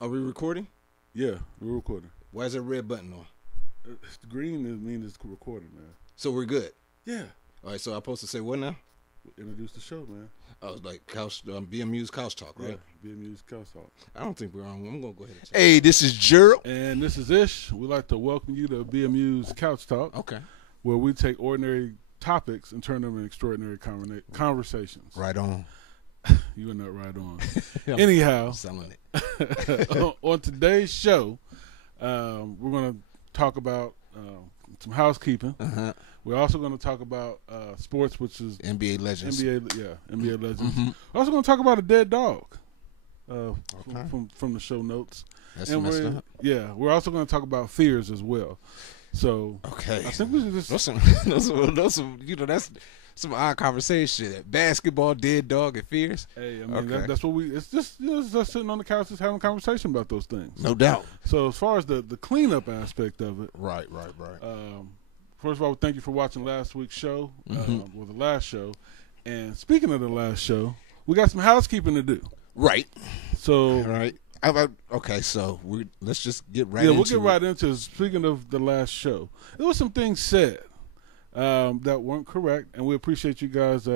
Are we recording? Yeah, we're recording. Why is there a red button on? Green means it's recording, man. So we're good. Yeah. All right. So I'm supposed to say what now? Introduce the show, man. I was like Couch Talk, right? Yeah, BeamuseTV-Couch Talk. I don't think we're on. I'm gonna go ahead. And Hey, this is Jerrold. And this is Ish. We'd like to welcome you to BeamuseTV-Couch Talk. Okay. Where we take ordinary topics and turn them into extraordinary conversations. Right on. You and that right on. Yeah, Anyhow, selling it. on today's show, we're going to talk about some housekeeping. We're also going to talk about sports, which is NBA legends. NBA legends. We're also going to talk about a dead dog from the show notes. That's messed up. Yeah, we're also going to talk about fears as well. So okay, I think we should just those that's some odd conversation. Basketball, dead dog, and fears. Hey, I mean that's what we. It's just just sitting on the couch, just having a conversation about those things. No doubt. So as far as the cleanup aspect of it, right. First of all, thank you for watching last week's show, or the last show. And speaking of the last show, we got some housekeeping to do. Right. So right. Okay, so let's just get right. Yeah, into we'll get right into it. Speaking of the last show, there was some things said that weren't correct, and we appreciate you guys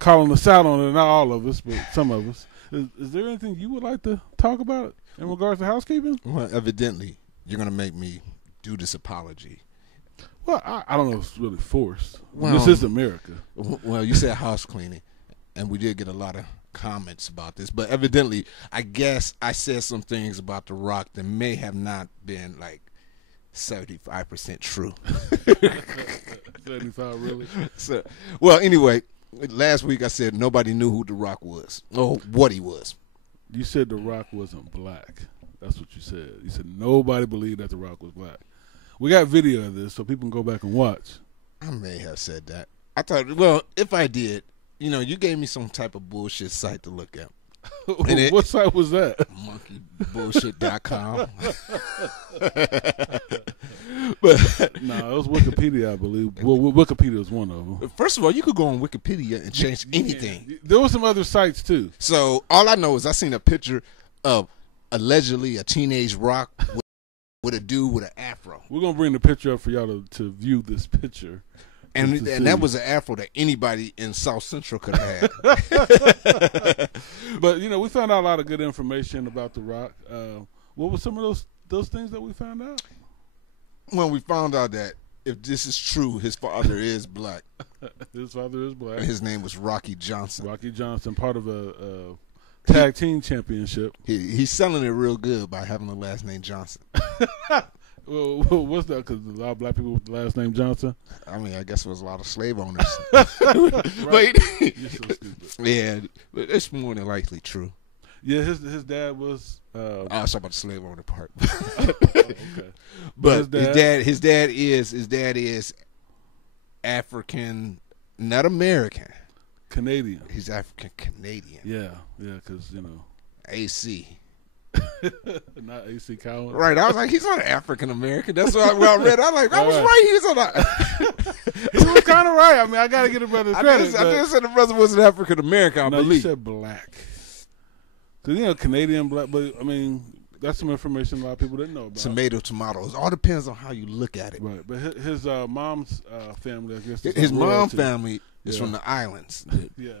calling us out on it. Not all of us, but some of us. Is there anything you would like to talk about in regards to housekeeping? Well, evidently, you're going to make me do this apology. Well, I don't know if it's really forced. Well, this is America. Well, you said house cleaning, and we did get a lot of comments about this, but evidently I guess I said some things about The Rock that may have not been like 75% true. 75 really? So, well, anyway, last week I said nobody knew who The Rock was or what he was. You said The Rock wasn't black. That's what you said. You said nobody believed that The Rock was black. We got video of this so people can go back and watch. I may have said that. I thought, well, if I did, you gave me some type of bullshit site to look at. What site was that? Monkeybullshit.com. But no, it was Wikipedia, I believe. Well, Wikipedia was one of them. First of all, you could go on Wikipedia and change anything. Yeah. There were some other sites too. So all I know is I seen a picture of allegedly a teenage Rock with a dude with an afro. We're gonna bring the picture up for y'all to view this picture. And that was an afro that anybody in South Central could have had. But we found out a lot of good information about The Rock. What were some of those things that we found out? Well, we found out that if this is true, his father is black. His father is black. His name was Rocky Johnson. Rocky Johnson, part of a tag team championship. He's selling it real good by having the last name Johnson. Well, what's that? Because a lot of black people with the last name Johnson. I mean, I guess it was a lot of slave owners. Right. But, you're so stupid. Yeah, but it's more than likely true. Yeah, his dad was. I was talking about the slave owner part. Okay. But his dad is African, not American. Canadian. He's African Canadian. Yeah, because AC. Not AC Cowan. Right, I was like, he's not African American. That's what I read. I was like, I was right. He was on. He was kind of right. I mean, I got to give the brother credit. I didn't say the brother wasn't African American. I believe. You said black. Because Canadian black, but I mean, that's some information a lot of people didn't know about. Tomatoes. All depends on how you look at it. Right, but his mom's family, I guess. His mom's family is from the islands. Yeah.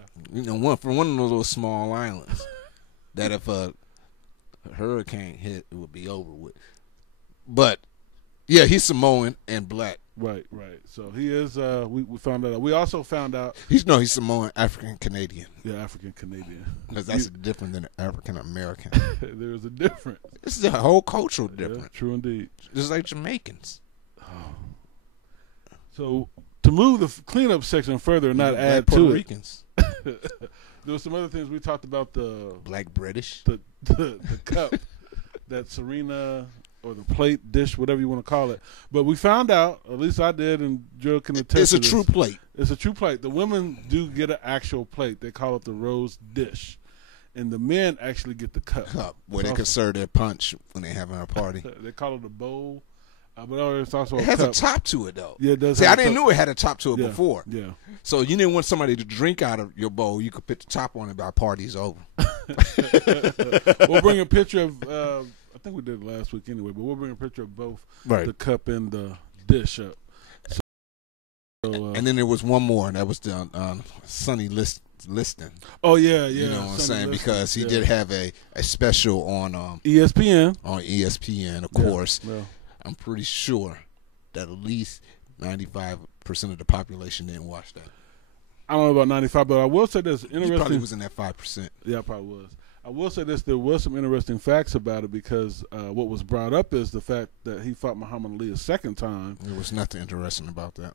From one of those little small islands. That if a hurricane hit, it would be over with. But yeah, he's Samoan and black. Right. So he is. We found out. We also found out he's Samoan, African Canadian. Yeah, African Canadian. Because that's different than African American. There is a difference. This is a whole cultural difference. Yeah, true indeed. Just like Jamaicans. Oh. So to move the cleanup section further and not add Puerto to Ricans. There were some other things we talked about. The Black British. The cup that Serena. Or the plate, dish, whatever you want to call it. But we found out, at least I did, and Joe can attest to this. It's a true plate. It's a true plate. The women do get an actual plate. They call it the rose dish. And the men actually get the cup. Where they can serve their punch when they're having a party. They call it a bowl. But it's also it has a top to it, though. Yeah, it does. See, I didn't know it had a top to it before. Yeah. So you didn't want somebody to drink out of your bowl. You could put the top on it by party's over. We'll bring a picture of. I think we did it last week anyway, but we'll bring a picture of both the cup and the dish up. So, and then there was one more, and that was the Sonny Liston. Oh yeah. You know what I'm saying? Because he did have a special on ESPN. On ESPN, of course. Yeah. I'm pretty sure that at least 95% of the population didn't watch that. I don't know about 95, but I will say this interesting. He probably was in that 5%. Yeah, I probably was. I will say this: there was some interesting facts about it because what was brought up is the fact that he fought Muhammad Ali a second time. There was nothing interesting about that.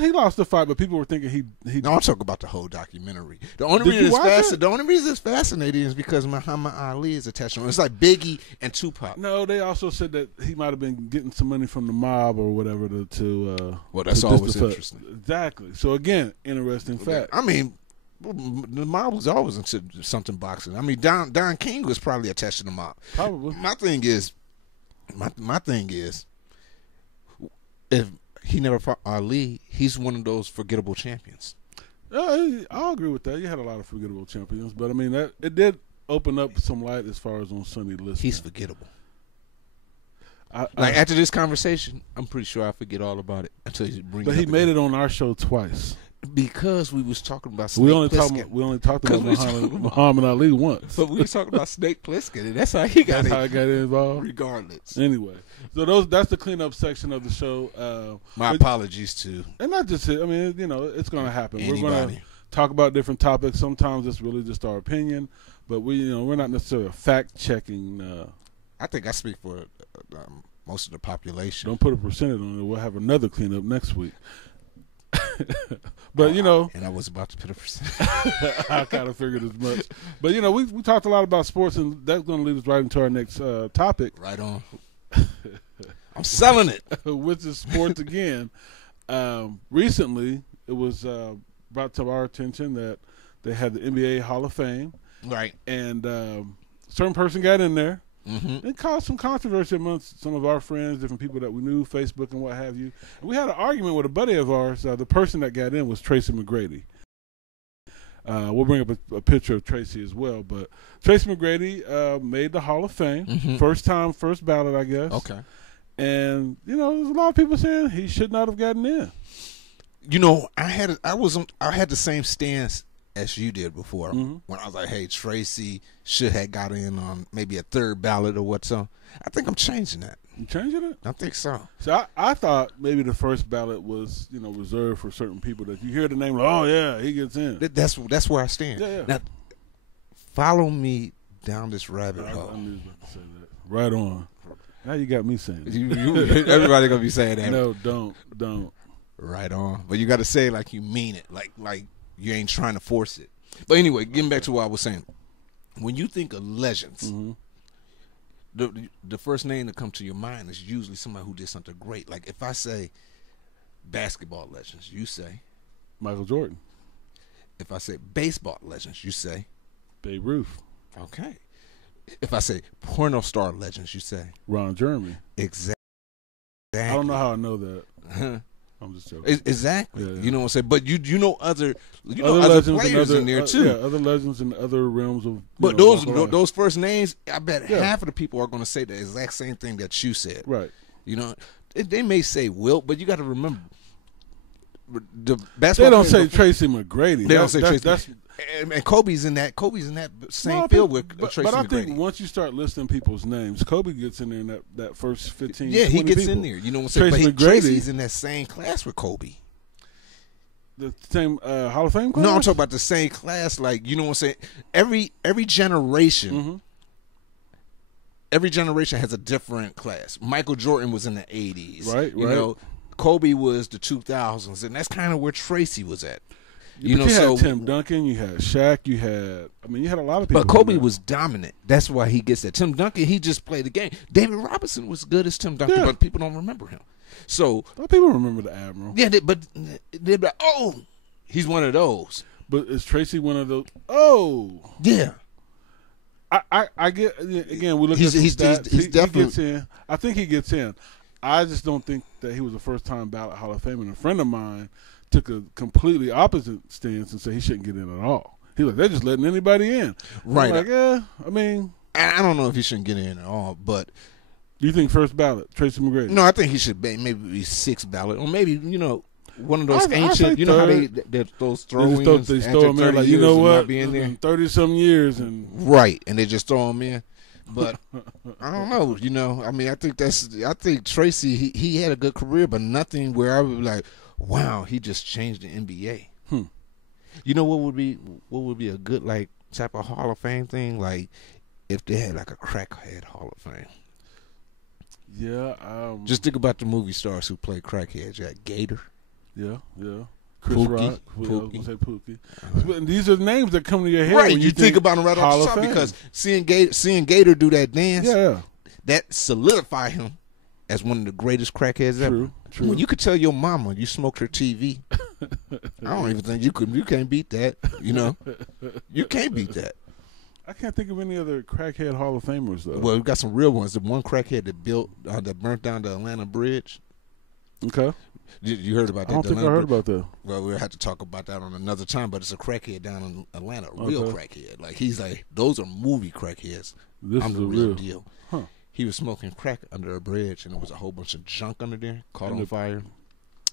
He lost the fight, but people were thinking he. No, I'm talking about the whole documentary. The only reason it's fascinating is because Muhammad Ali is attached to him. It's like Biggie and Tupac. No, they also said that he might have been getting some money from the mob or whatever to. Well, that's always interesting. Exactly. So again, interesting fact. I mean, the mob was always into something boxing. I mean, Don King was probably attached to the mob. Probably. My thing is, if he never fought Ali, he's one of those forgettable champions. I'll agree with that. You had a lot of forgettable champions, but I mean it did open up some light as far as on Sonny Liston. He's forgettable. After this conversation, I'm pretty sure I forget all about it until you bring. But he made it on our show twice. Because we was talking about we only talked about Muhammad Ali once. But we was talking about Snake Plissken, and that's how he got involved. Regardless. Anyway, so that's the cleanup section of the show. My apologies to. And not just it. I mean, it's going to happen. Anybody. We're going to talk about different topics. Sometimes it's really just our opinion, but we're not necessarily fact checking. I think I speak for most of the population. Don't put a percentage on it. We'll have another cleanup next week. But and I was about to put a percentage. I kind of figured as much. But we talked a lot about sports, and that's going to lead us right into our next topic. Right on. I'm selling it. Which is sports again. Recently, it was brought to our attention that they had the NBA Hall of Fame. Right. And a certain person got in there. Mm-hmm. It caused some controversy amongst some of our friends, different people that we knew, Facebook and what have you. And we had an argument with a buddy of ours. The person that got in was Tracy McGrady. We'll bring up a picture of Tracy as well. But Tracy McGrady made the Hall of Fame. Mm-hmm. First ballot, I guess. Okay. And, there's a lot of people saying he should not have gotten in. I had the same stance as you did before, when I was like, hey, Tracy should have got in on maybe a third ballot or what. So I think I'm changing that. You changing it? I think so. So I thought maybe the first ballot was, reserved for certain people that you hear the name, like, oh, yeah, he gets in. That's where I stand. Yeah. Now, follow me down this rabbit hole. I knew you were about to say that. Right on. Now you got me saying it. Everybody going to be saying that. No, don't. Right on. But you got to say it like you mean it, like you ain't trying to force it. But anyway, getting back to what I was saying. When you think of legends, the first name that comes to your mind is usually somebody who did something great. Like if I say basketball legends, you say Michael Jordan. If I say baseball legends, you say Babe Ruth. Okay. If I say porno star legends, you say Ron Jeremy. Exactly. I don't know how I know that. I'm just joking. Exactly. Yeah. You know what I'm saying? But you know other players in there too. Yeah, other legends in other realms of. But those first names, I bet half of the people are going to say the exact same thing that you said. Right. They may say Wilt, but you got to remember the basketball. They don't say Tracy McGrady. They don't say Tracy. And Kobe's in that same field with Tracy McGrady. But I think once you start listing people's names, Kobe gets in there in that first 15. Yeah, 20 he gets people. in there. You know what I'm saying? Tracy's in that same class with Kobe. The same Hall of Fame class? No, I'm talking about the same class. Like, you know what I'm saying? Every generation. Every generation has a different class. Michael Jordan was in the 80s. Right. Kobe was the 2000s, and that's kind of where Tracy was at. You had Tim Duncan, you had Shaq, you had a lot of people. But Kobe was dominant. That's why he gets that. Tim Duncan, he just played the game. David Robinson was good as Tim Duncan, but people don't remember him. So a lot of people remember the Admiral. Yeah, but they're like, oh, he's one of those. But is Tracy one of those? Oh, yeah. I get again. We look at his stats. He gets in. I think he gets in. I just don't think that he was a first-time ballot Hall of Famer. And a friend of mine took a completely opposite stance and said he shouldn't get in at all. He's like, they're just letting anybody in. Right. I'm like, yeah, I mean. I don't know if he shouldn't get in at all, but. You think first ballot, Tracy McGrady? No, I think he should maybe be sixth ballot. Or maybe, one of those ancient, you know how those throw-ins. They throw them in like, you know what, 30-some years. Right, and they just throw them in. But I don't know, I mean, I think Tracy, he had a good career, but nothing where I would be like, wow, he just changed the NBA. You know what would be a good like type of Hall of Fame thing? Like if they had like a crackhead Hall of Fame. Yeah. Just think about the movie stars who play crackheads. You got Gator. Yeah. Chris Pookie, Rock. I was going to say Pookie. And these are names that come to your head. Right, when you think about them right off the top because seeing Gator do that dance, that solidify him as one of the greatest crackheads ever. True. When you could tell your mama you smoked her TV, I don't even think you can't beat that. You can't beat that. I can't think of any other crackhead Hall of Famers though. Well, we got some real ones. The one crackhead that burnt down the Atlanta Bridge. Okay. You heard about that? I don't think I heard about that. Well, we'll have to talk about that on another time. But it's a crackhead down in Atlanta, a real crackhead. Like he's like, those are movie crackheads. I'm the real deal. Huh. He was smoking crack under a bridge, and there was a whole bunch of junk under there. Caught on fire,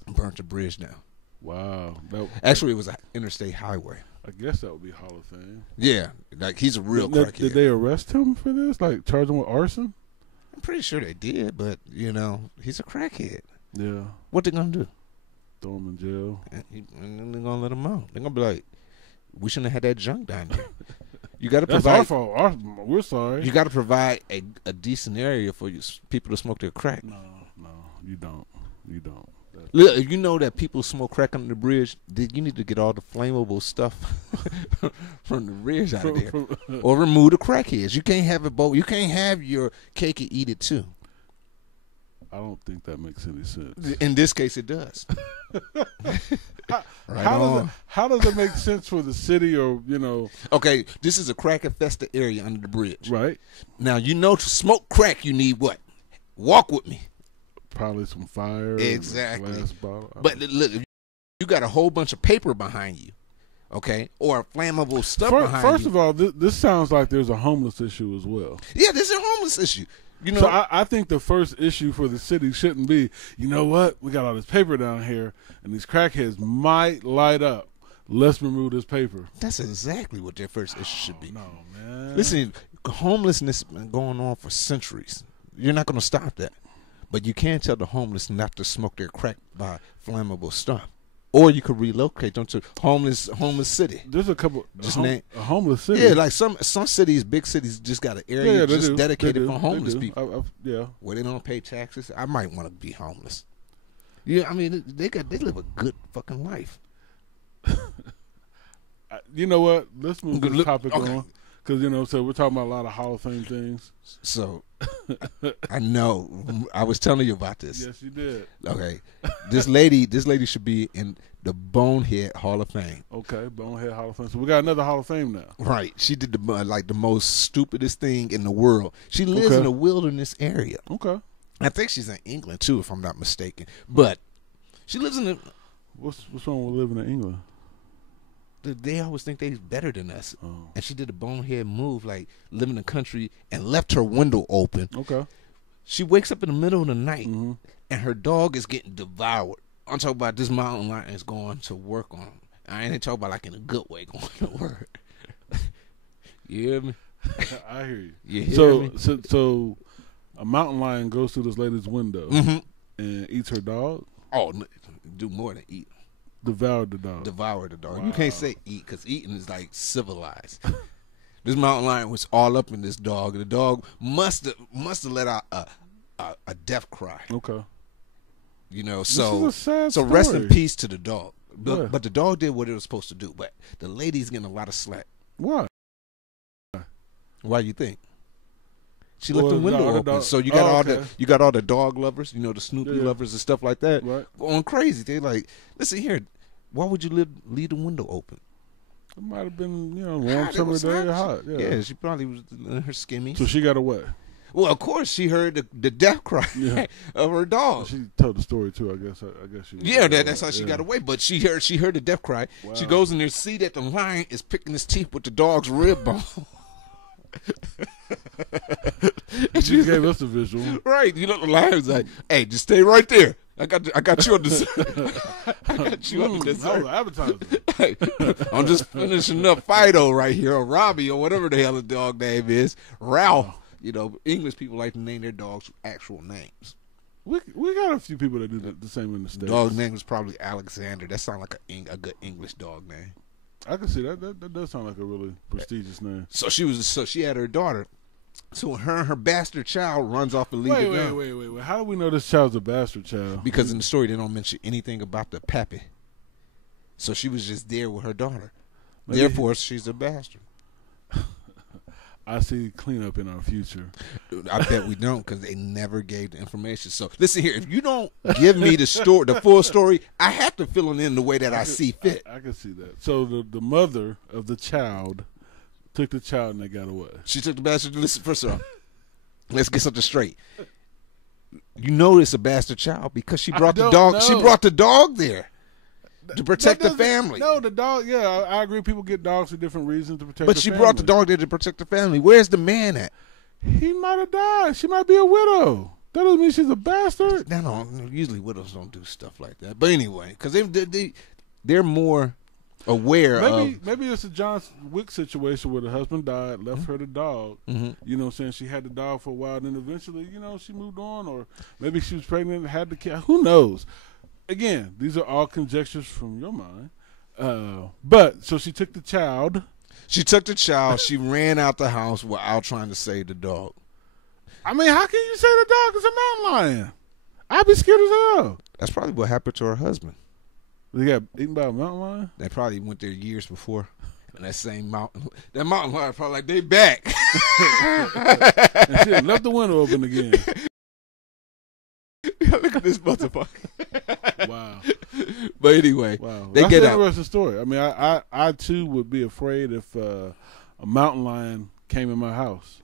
and burnt the bridge down. Wow. Actually, it was an interstate highway. I guess that would be Hall of Fame. Yeah, like he's a real crackhead. Did they arrest him for this? Like charge him with arson? I'm pretty sure they did, but he's a crackhead. Yeah. What they gonna do? Throw him in jail. And they're gonna let him out. They're gonna be like, we shouldn't have had that junk down there. You got to provide. That's our fault. We're sorry. You got to provide a decent area for people to smoke their crack. No, you don't. You don't. Look, if you know that people smoke crack under the bridge, then you need to get all the flammable stuff from the bridge out of there, or remove the crackheads. You can't have it both. You can't have your cake and eat it too. I don't think that makes any sense. In this case, it does. How does it make sense for the city or, Okay, this is a crack-infested area under the bridge. Right. Now, to smoke crack, you need what? Walk with me. Probably some fire. Exactly. Glass bottle. But look, you got a whole bunch of paper behind you, okay, or flammable stuff behind you. First of all, this sounds like there's a homeless issue as well. Yeah, there's a homeless issue. So I think the first issue for the city shouldn't be, you know what, we got all this paper down here, and these crackheads might light up. Let's remove this paper. That's exactly what their first issue should be. No, man. Listen, homelessness has been going on for centuries. You're not going to stop that. But you can tell the homeless not to smoke their crack by flammable stuff. Or you could relocate them to homeless city. There's a couple. A homeless city. Yeah, like some cities, big cities, just got an area just dedicated for homeless people. Where they don't pay taxes. I might want to be homeless. Yeah, I mean they live a good fucking life. You know what? Let's move this topic on. Because, so we're talking about a lot of Hall of Fame things. So, I know. I was telling you about this. Yes, you did. Okay. This lady should be in the Bonehead Hall of Fame. Okay, Bonehead Hall of Fame. So, we got another Hall of Fame now. Right. She did the most stupidest thing in the world. She lives in a wilderness area. Okay. I think she's in England, too, if I'm not mistaken. But she lives in the... What's wrong with living in England? They always think they're better than us. Oh. And she did a bonehead move, like living in the country and left her window open. Okay. She wakes up in the middle of the night and her dog is getting devoured. I'm talking about this mountain lion is going to work on him. I ain't talking about like in a good way going to work. You hear me? I hear you. You hear me? So a mountain lion goes through this lady's window and eats her dog? Oh, do more than eat. Devour the dog. Devour the dog. Wow. You can't say eat because eating is like civilized. This mountain lion was all up in this dog. The dog must have let out a death cry. Okay. So rest in peace to the dog. But the dog did what it was supposed to do. But the lady's getting a lot of slack. Why? Why you think? She left the window open, so you got all the dog lovers, the Snoopy lovers and stuff like that, going crazy. They like, listen here, why would you leave the window open? It might have been, warm summer day or hot. Yeah, she probably was in her skimmies. So she got away. Well, of course, she heard the death cry of her dog. She told the story too. I guess she. Yeah, that's how she got away. But she heard the death cry. Wow. She goes in there, see that the lion is picking his teeth with the dog's rib bone. She gave us a visual, right? You know, the lion's like, "Hey, just stay right there. I got you on this. I got you on this. That was advertising. I'm just finishing up Fido right here, or Robbie, or whatever the hell the dog name is. Ralph. You know, English people like to name their dogs actual names. We got a few people that do the same in the States. Dog name is probably Alexander. That sounds like a good English dog name. I can see that. That does sound like a really prestigious name. So she had her daughter. So her and her bastard child runs off and leaves the gun. Wait. How do we know this child's a bastard child? Because in the story they don't mention anything about the pappy. So she was just there with her daughter. Therefore, she's a bastard. I see cleanup in our future. I bet we don't, because they never gave the information. So listen here, if you don't give me the full story, I have to fill it in the way that I see fit. I can see that. So the mother of the child took the child and they got away. She took the bastard. Listen, first of all, let's get something straight. You know it's a bastard child because she brought the dog. She brought the dog there to protect the family. No, the dog. Yeah, I agree. People get dogs for different reasons to protect. But she brought the dog there to protect the family. Where's the man at? He might have died. She might be a widow. That doesn't mean she's a bastard. No. Usually widows don't do stuff like that. But anyway, because they're more aware of. Maybe it's a John Wick situation where the husband died, left her the dog. Mm-hmm. You know what I'm saying? She had the dog for a while, then eventually, she moved on, or maybe she was pregnant and had the kid. Who knows? Again, these are all conjectures from your mind. But so she took the child. She took the child. She ran out the house without trying to save the dog. I mean, how can you say the dog is a mountain lion? I'd be scared as hell. That's probably what happened to her husband. They got eaten by a mountain lion? They probably went there years before. And that same mountain. That mountain lion probably like, they back. And she left the window open again. Look at this motherfucker. Wow. But anyway, they That's get an out. interesting story. I mean, I too would be afraid if a mountain lion came in my house.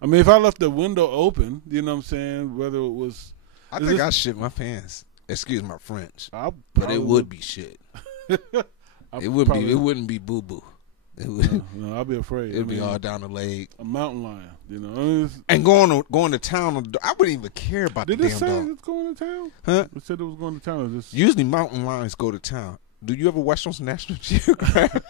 I mean, if I left the window open, you know what I'm saying, whether it was... I think I shit my pants. Excuse my French. But it would be shit. It wouldn't be boo-boo. No, I'd be afraid. It'd be all down the leg. A mountain lion, I mean, and going to town. I wouldn't even care about the damn dog. Did it say it's going to town? Huh? It said it was going to town. Usually mountain lions go to town. Do you ever watch those National Geographic?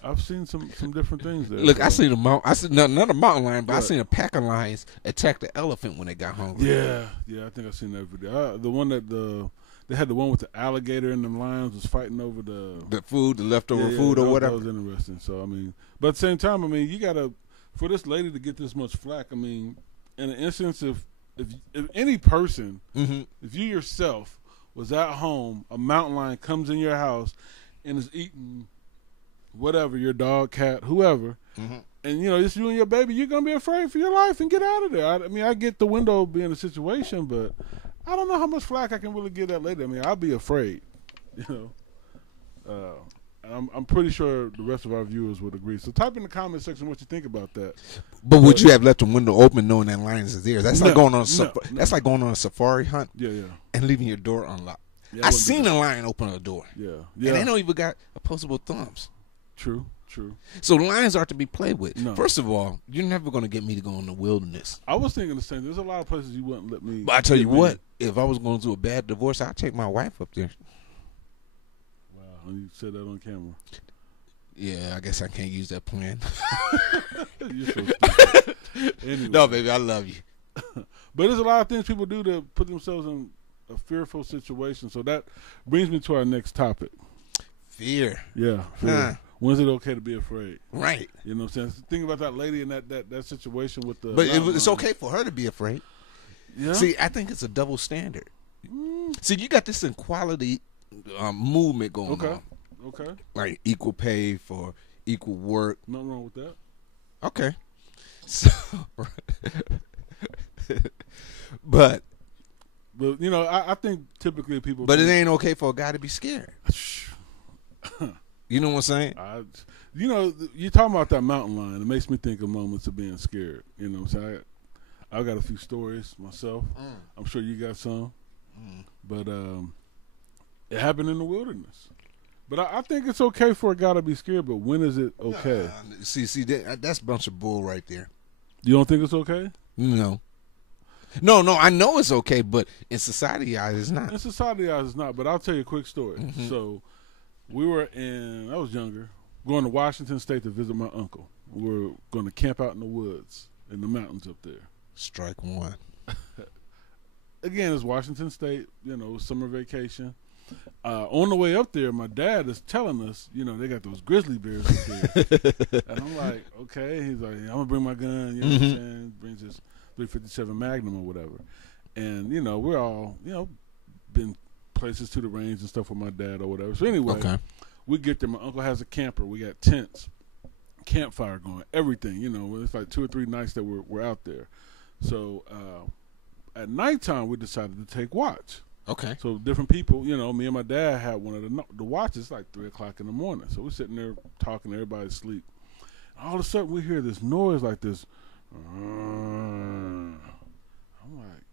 I've seen some different things there. Look, I seen a mountain. I seen not a mountain lion, but I seen a pack of lions attack the elephant when they got hungry. Yeah, I think I seen that video. The one that they had the one with the alligator and the lions was fighting over the food, the leftover food or whatever. That was interesting. So I mean, but at the same time, I mean, you gotta, for this lady to get this much flack. I mean, in an instance, if any person, if you yourself was at home, a mountain lion comes in your house and is eating whatever, your dog, cat, whoever, and it's you and your baby, you're gonna be afraid for your life and get out of there. I mean, I get the window being a situation, but I don't know how much flack I can really give that lady. I mean, I'll be afraid, and I'm pretty sure the rest of our viewers would agree. So type in the comment section what you think about that. But would you have left the window open knowing that lion is there? That's like going on that's like going on a safari hunt. Yeah. And leaving your door unlocked. Yeah, I seen a lion open a door. Yeah. And they don't even got opposable thumbs. True. So lions are to be played with. No. First of all, you're never going to get me to go in the wilderness. I was thinking the same. There's a lot of places you wouldn't let me. But I tell you what, if I was going through a bad divorce, I'd take my wife up there. Wow, and you said that on camera. Yeah, I guess I can't use that plan. You're so stupid. Anyway. No, baby, I love you. But there's a lot of things people do to put themselves in a fearful situation. So that brings me to our next topic. Fear. Yeah, fear. When's it okay to be afraid? Right. You know what I'm saying? Think about that lady in that situation with the... But it's okay for her to be afraid. Yeah. See, I think it's a double standard. See, you got this equality movement going on. Okay. Like equal pay for equal work. Nothing wrong with that. Okay. So, but I think typically people... But it ain't okay for a guy to be scared. You know what I'm saying? You know, you're talking about that mountain lion. It makes me think of moments of being scared. You know what I'm saying? I got a few stories myself. I'm sure you got some. But it happened in the wilderness. But I think it's okay for a guy to be scared, but when is it okay? See, that's a bunch of bull right there. You don't think it's okay? No, I know it's okay, but in society eyes, it's not. In society eyes, it's not. But I'll tell you a quick story. So I was younger, going to Washington State to visit my uncle. We were going to camp out in the woods, in the mountains up there. Strike one. Again, it's Washington State, summer vacation. On the way up there, my dad is telling us, they got those grizzly bears up there. And I'm like, okay. He's like, I'm going to bring my gun, you know what I'm saying? Brings his 357 Magnum or whatever. And, we're all, been places to the range and stuff with my dad or whatever. So anyway, we get there. My uncle has a camper. We got tents, campfire going, everything, It's like 2 or 3 nights that we're out there. So at nighttime, we decided to take watch. Okay. So different people, me and my dad had one of the watches. It's like 3 o'clock in the morning. So we're sitting there talking, everybody's asleep. All of a sudden, we hear this noise like this. I'm like,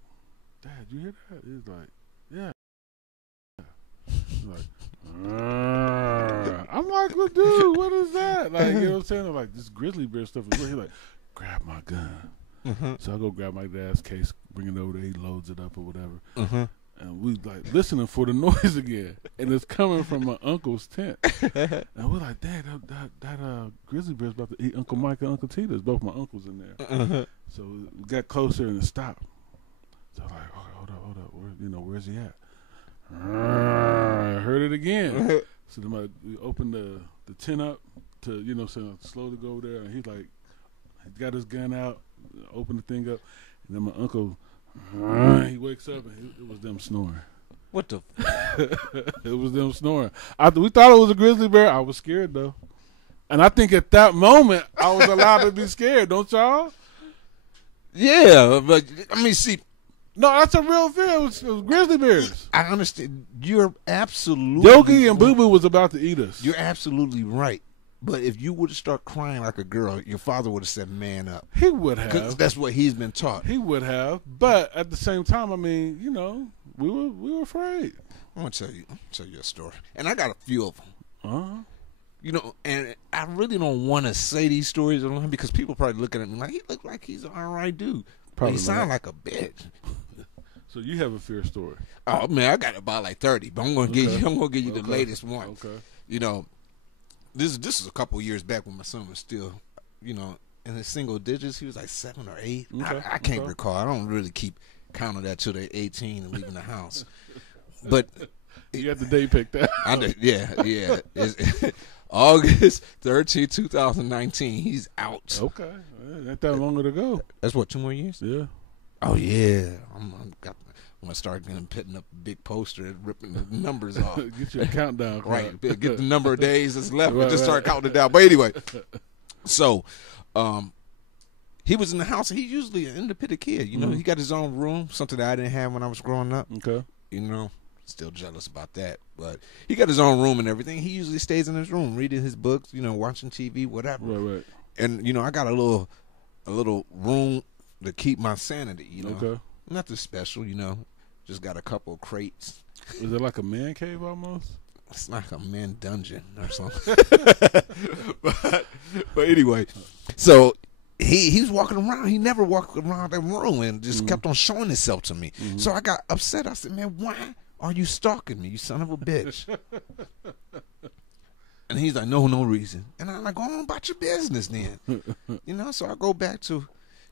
Dad, you hear that? He's like, yeah. He's like, I'm like, well, dude, what is that? Like, you know what I'm saying? I'm like, this grizzly bear stuff is real. He's like, grab my gun. So I go grab my dad's case, bring it over there. He loads it up or whatever. And we like listening for the noise again, and it's coming from my uncle's tent. And we're like, Dad, that grizzly bear's about to eat Uncle Mike and Uncle Tita. There's both my uncles in there. So we got closer and it stopped. So I'm like, okay, hold up, where's he at? I heard it again. So then we opened the tent up to slowly go over there, and he's like, he got his gun out, opened the thing up, and then my uncle. He wakes up and it was them snoring. What the? It was them snoring. We thought it was a grizzly bear. I was scared though, and I think at that moment I was allowed to be scared. Don't y'all? Yeah, but I mean, see, no, that's a real fear. It was grizzly bears. I understand. You're absolutely Yogi and Boo Boo was about to eat us. You're absolutely right. But if you would have started crying like a girl, your father would have said, "Man up." He would have. 'Cause that's what he's been taught. He would have. But at the same time, I mean, we were afraid. I'm gonna tell you a story, and I got a few of them. And I really don't want to say these stories online because people probably looking at me like he look like he's an alright dude. Probably he sound like a bitch. So you have a fear story? Oh man, I got about like 30, but I'm gonna give you the latest one. Okay. This is a couple years back when my son was still, in the single digits. He was like 7 or 8. Okay. I can't recall. I don't really keep count of that till they're 18 and leaving the house. But you got the day picked out. Yeah. It's August 13, 2019. He's out. Okay, not that long to go. That's what, 2 more years? Yeah. Oh yeah. I'm gonna start putting up a big poster and ripping the numbers off. Get your countdown. Right. Get the number of days that's left. Right, just start counting it down. But anyway, so he was in the house. He's usually an independent kid. He got his own room, something that I didn't have when I was growing up. Okay. Still jealous about that. But he got his own room and everything. He usually stays in his room, reading his books, watching TV, whatever. Right. And I got a little room to keep my sanity. Okay. Nothing special, Just got a couple of crates. Is it like a man cave almost? It's like a man dungeon or something. but anyway, so he's walking around. He never walked around that room and just kept on showing himself to me. So I got upset. I said, "Man, why are you stalking me, you son of a bitch?" And he's like, no reason. And I'm like, go on about your business then. So I go back to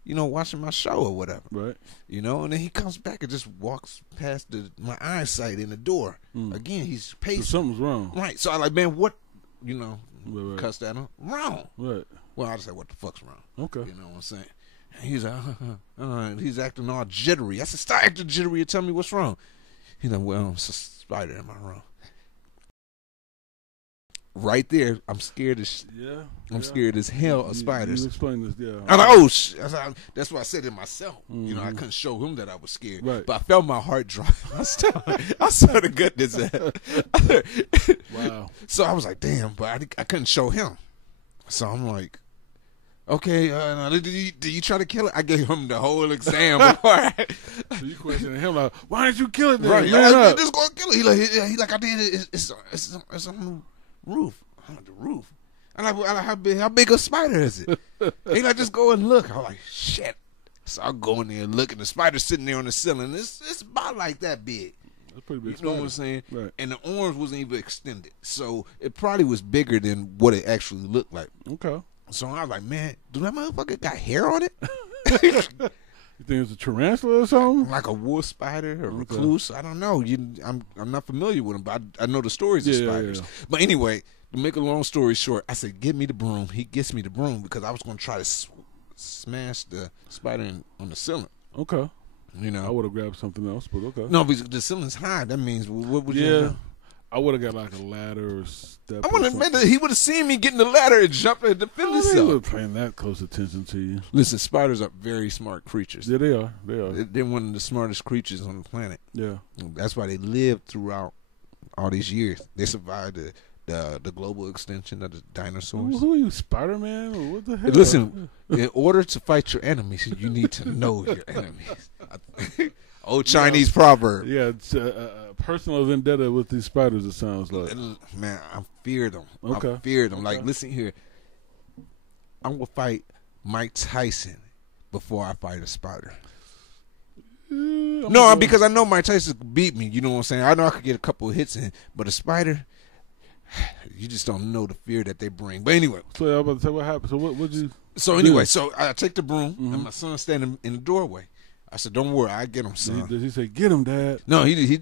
watching my show or whatever. Right. And then he comes back and just walks past my eyesight in the door. Again, he's pacing. So something's wrong. Right. So I like, man, what, Right. cuss at him. Wrong. Right. Well, I just say, what the fuck's wrong? Okay. You know what I'm saying? And he's like, he's acting all jittery. I said, stop acting jittery and tell me what's wrong. He's like, well, it's a spider in my room. Right there, I'm scared as I'm scared as hell of spiders. You explain this, yeah. I'm like, oh, that's what I said to myself. I couldn't show him that I was scared. Right. But I felt my heart drop. I saw the goodness. Wow. So I was like, damn, but I couldn't show him. So I'm like, okay, did you try to kill it? I gave him the whole exam before. So you questioning him like, why didn't you kill it then? Right, Man, just gonna kill it. He like I did it. It's on the roof. I'm on the roof. I'm like, how big a spider is it? He like, just go and look. I'm like, shit. So I go in there and look, and the spider's sitting there on the ceiling. It's about like that big. That's pretty big. You know what I'm saying? Right. And the arms wasn't even extended, so it probably was bigger than what it actually looked like. Okay. So I was like, man, do that motherfucker got hair on it? You think it's a tarantula or something? Like a wolf spider or recluse? I don't know. I'm not familiar with them, but I know the stories of spiders. Yeah. But anyway, to make a long story short, I said, give me the broom. He gets me the broom because I was going to try to smash the spider on the ceiling. Okay. You know, I would have grabbed something else, but okay. No, because the ceiling's high. That means what would you do? I would have got like a ladder or step. I want to admit that he would have seen me getting the ladder and jump and defend himself. He would paying that close attention to you. Listen, spiders are very smart creatures. Yeah, they are. They are. They're one of the smartest creatures on the planet. Yeah. That's why they lived throughout all these years. They survived the global extinction of the dinosaurs. Who are you, Spider-Man? Or what the hell? Listen, in order to fight your enemies, you need to know your enemies. Old Chinese proverb. Yeah, it's a personal vendetta with these spiders, it sounds like. Man, I fear them. Okay. I fear them. Like, listen here. I'm going to fight Mike Tyson before I fight a spider. No, because I know Mike Tyson could beat me. You know what I'm saying? I know I could get a couple of hits in. But a spider, you just don't know the fear that they bring. But anyway. So I was about to say what happened. So what'd you So anyway, so I take the broom, and my son's standing in the doorway. I said, "Don't worry, I get him, son." Did he say, "Get him, Dad"? No, he.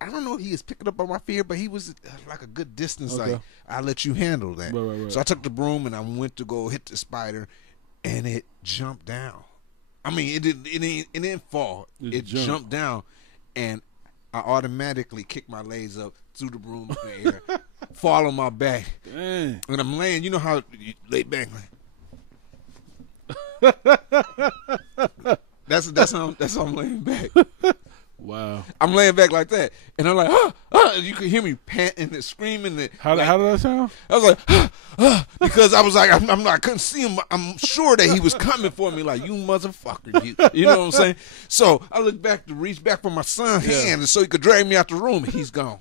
I don't know if he is picking up on my fear, but he was like a good distance. Okay. Like, I'll let you handle that. Right. So I took the broom and I went to go hit the spider, and it jumped down. I mean, it didn't fall. It jumped down, and I automatically kicked my legs up, threw the broom in the air, fall on my back, Dang. And I'm laying. You know how you lay back like. That's how I'm laying back. Wow. I'm laying back like that, and I'm like, you can hear me panting and screaming. How did that sound? I was like, because I was like, I couldn't see him. I'm sure that he was coming for me, like, you motherfucker, you know what I'm saying? So I looked back to reach back for my son's hand, so he could drag me out the room, and he's gone.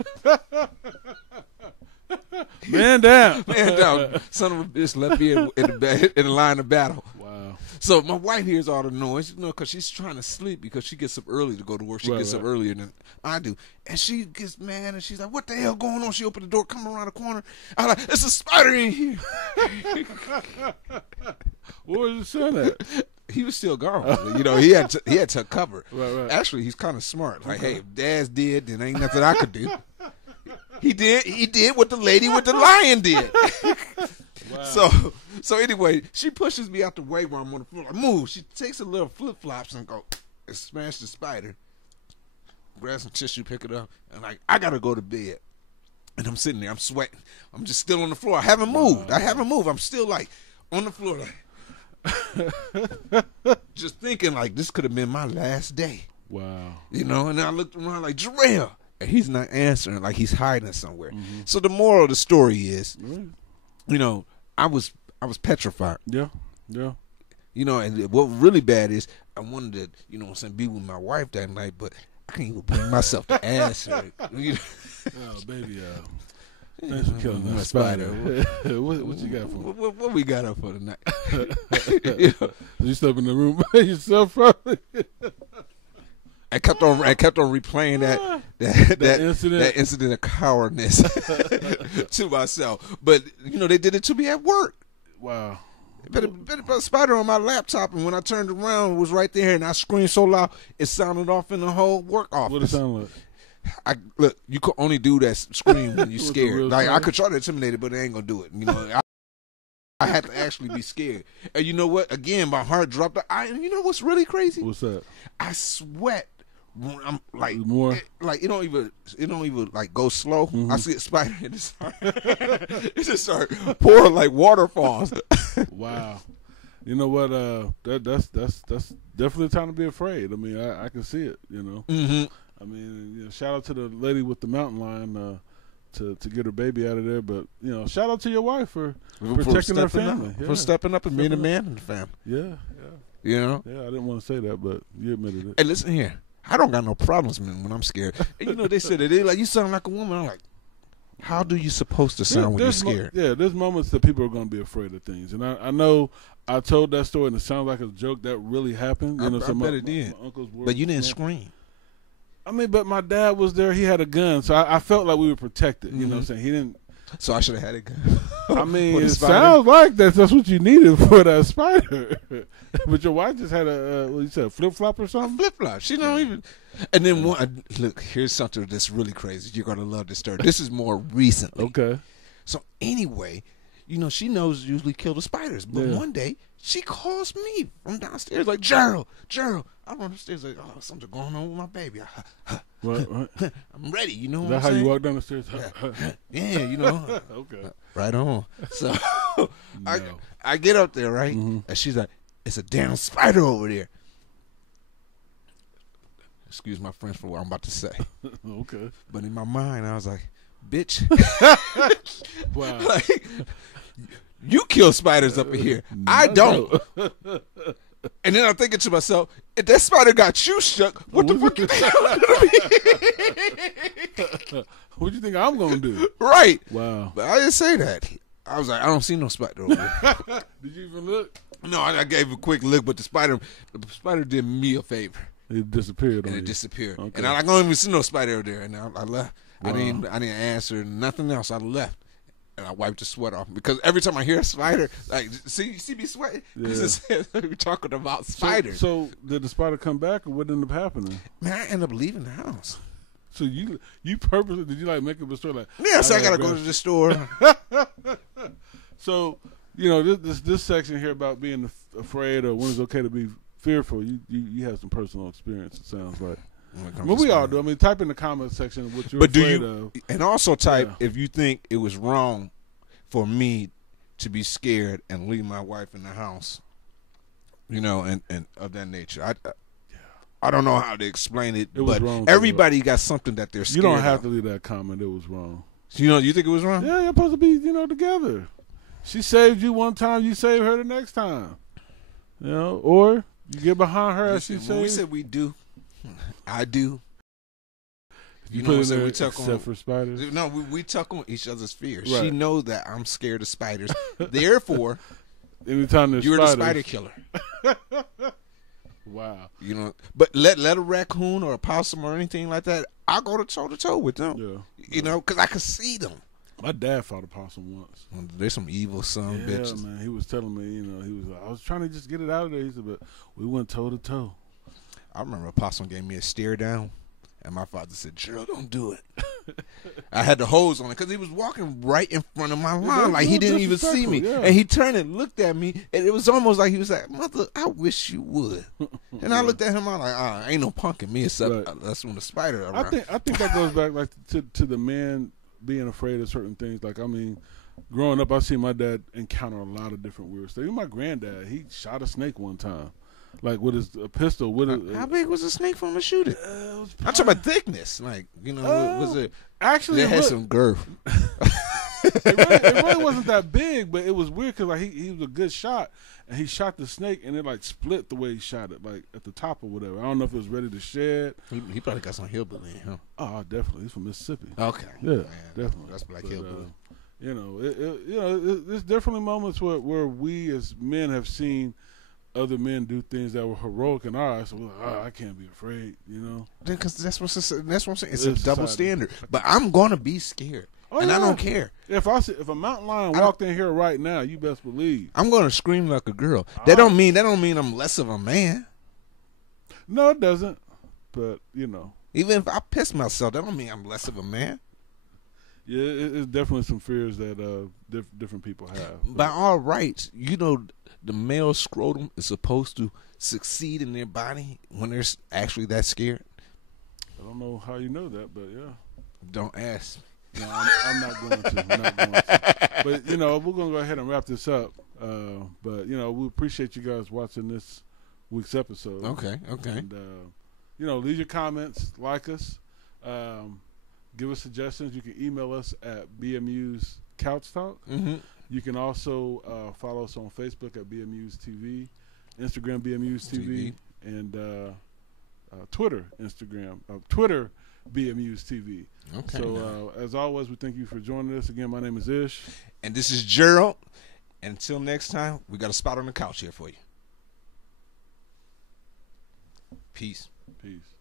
Man down. Man down. Son of a bitch left me in the line of battle. Wow. So my wife hears all the noise, because she's trying to sleep because she gets up early to go to work. She gets up earlier than I do. And she gets mad, and she's like, what the hell going on? She opened the door, come around the corner. I'm like, it's a spider in here. Where was your son at? He was still gone. He had to cover. Right. Actually, he's kind of smart. Like, hey, if Dad's dead, then ain't nothing I could do. He did what the lady with the lion did. Wow. So anyway, she pushes me out the way while I'm on the floor. Like, move. She takes a little flip flops and smash the spider. Grab some tissue, pick it up, and like, I gotta go to bed. And I'm sitting there, I'm sweating. I'm just still on the floor. I haven't moved. I'm still like on the floor, like just thinking like this could have been my last day. Wow. And I looked around like, Jerrold. And he's not answering, like he's hiding somewhere. Mm-hmm. So the moral of the story is, I was petrified. Yeah. And what really bad is I wanted to, be with my wife that night, but I can't even bring myself to answer it. Oh, baby, thanks for killing that spider. What you got for me? What we got up for tonight? You step in the room by yourself, probably. I kept on replaying that incident of cowardice to myself. But they did it to me at work. Wow. Put a spider on my laptop, and when I turned around, it was right there, and I screamed so loud it sounded off in the whole work office. What did it sound like? Look, you could only do that scream when you're scared. Like, I could try to intimidate it, but it ain't gonna do it. I had to actually be scared. And you know what? Again, my heart dropped. You know what's really crazy? What's that? I sweat. I'm like more. It don't even like go slow. Mm-hmm. I see a spider and it just start pouring like waterfalls. Wow. You know what? That's definitely a time to be afraid. I mean, I can see it. Mm-hmm. I mean, shout out to the lady with the mountain lion. to get her baby out of there. But shout out to your wife for protecting her family, for stepping up and being a man in the family. Yeah. Yeah, I didn't want to say that, but you admitted it. Hey, listen here. I don't got no problems, man, when I'm scared. And they said that they like, you sound like a woman. I'm like, how do you supposed to sound when you're scared? There's moments that people are going to be afraid of things, and I know I told that story and it sounds like a joke that really happened. I bet it did. My uncle's work, but you didn't scream. I mean, but my dad was there. He had a gun, so I felt like we were protected. You know what I'm saying? He didn't. So I should have had a gun. I mean, it sounds like that's what you needed for that spider. But your wife just had what you said, a flip-flop or something? Flip-flop. She don't even. And then look, here's something that's really crazy. You're going to love this story. This is more recently. Okay. So anyway, she knows usually kill the spiders. But one day, she calls me from downstairs like, Jerrold. I'm on the stairs like, oh, something's going on with my baby. Right. I'm ready, you know Is what that I'm how saying? you walk down the stairs? Yeah, Okay. Right on. So I get up there, right? Mm-hmm. And she's like, it's a damn spider over there. Excuse my French for what I'm about to say. Okay. But in my mind, I was like, bitch. Wow. Like, you kill spiders up in here. I don't. And then I'm thinking to myself, if that spider got you stuck, what the fuck you think I'm gonna be? What do you think I'm gonna do? Right. Wow. But I didn't say that. I was like, I don't see no spider over there. Did you even look? No, I gave a quick look, but the spider did me a favor. It disappeared. And it disappeared. Okay. And I don't even see no spider over there. And I left. Wow. I didn't answer nothing else. I left. And I wiped the sweat off because every time I hear a spider, like, see me sweating? Because we're talking about spiders. So did the spider come back, or what ended up happening? Man, I ended up leaving the house. So you purposely, did you make up a story like? Yeah, so I gotta go to the store. So this section here about being afraid or when it's okay to be fearful. You have some personal experience. It sounds like. Well, we all do. I mean, type in the comment section what you're afraid of. And also type if you think it was wrong for me to be scared and leave my wife in the house, and of that nature. I don't know how to explain it, but everybody got something that they're scared of. You don't have to leave that comment. It was wrong. You think it was wrong? Yeah, you're supposed to be, together. She saved you one time, you save her the next time. Or you get behind her as she saves. We said we do. I do. You know what I'm saying? We tuck on for spiders. No, we tuck on each other's fears. Right. She knows that I'm scared of spiders. Therefore, anytime there's you're the spider killer. Wow. But let a raccoon or a possum or anything like that, I'll go toe to toe with them. Yeah. Because I can see them. My dad fought a possum once. There's some evil son bitches. Man. He was telling me, he was like, I was trying to just get it out of there. He said, but we went toe to toe. I remember a possum gave me a stare down, and my father said, Gerald, don't do it. I had the hose on it because he was walking right in front of my line. Like, he didn't even see me. Yeah. And he turned and looked at me, and it was almost like he was like, Mother, I wish you would. And I looked at him, I'm like, ain't no punk in me except that's when the spider around. I think that goes back like to the man being afraid of certain things. Like, I mean, growing up, I seen my dad encounter a lot of different weird stuff. Even my granddad, he shot a snake one time. Like with his pistol. How big was the snake from the shooting? I'm talking about thickness. Like, was it? Actually, it had some girth. it really wasn't that big, but it was weird because he was a good shot, and he shot the snake, and it split the way he shot it, like at the top or whatever. I don't know if it was ready to shed. He probably got some hillbilly in him. Oh, definitely. He's from Mississippi. Okay. Yeah, man, definitely. That's black hillbilly. There's definitely moments where we as men have seen other men do things that were heroic in our eyes, so we're like, I can't be afraid, Because that's what I'm saying. It's a double standard. But I'm gonna be scared, I don't care. If a mountain lion walked in here right now, you best believe I'm gonna scream like a girl. That don't mean I'm less of a man. No, it doesn't. But even if I piss myself, that don't mean I'm less of a man. Yeah, it's definitely some fears that different people have. By all rights, the male scrotum is supposed to succeed in their body when they're actually that scared. I don't know how you know that, but yeah. Don't ask. No, I'm not going to. But, we're going to go ahead and wrap this up. But, we appreciate you guys watching this week's episode. Okay. And, leave your comments, like us. Give us suggestions. You can email us at BeamuseCouch Talk. You can also follow us on Facebook at BeamuseTV, Instagram BeamuseTV, and Twitter BeamuseTV. Okay. So as always, we thank you for joining us. Again, my name is Ish. And this is Jerrold. And until next time, we got a spot on the couch here for you. Peace. Peace.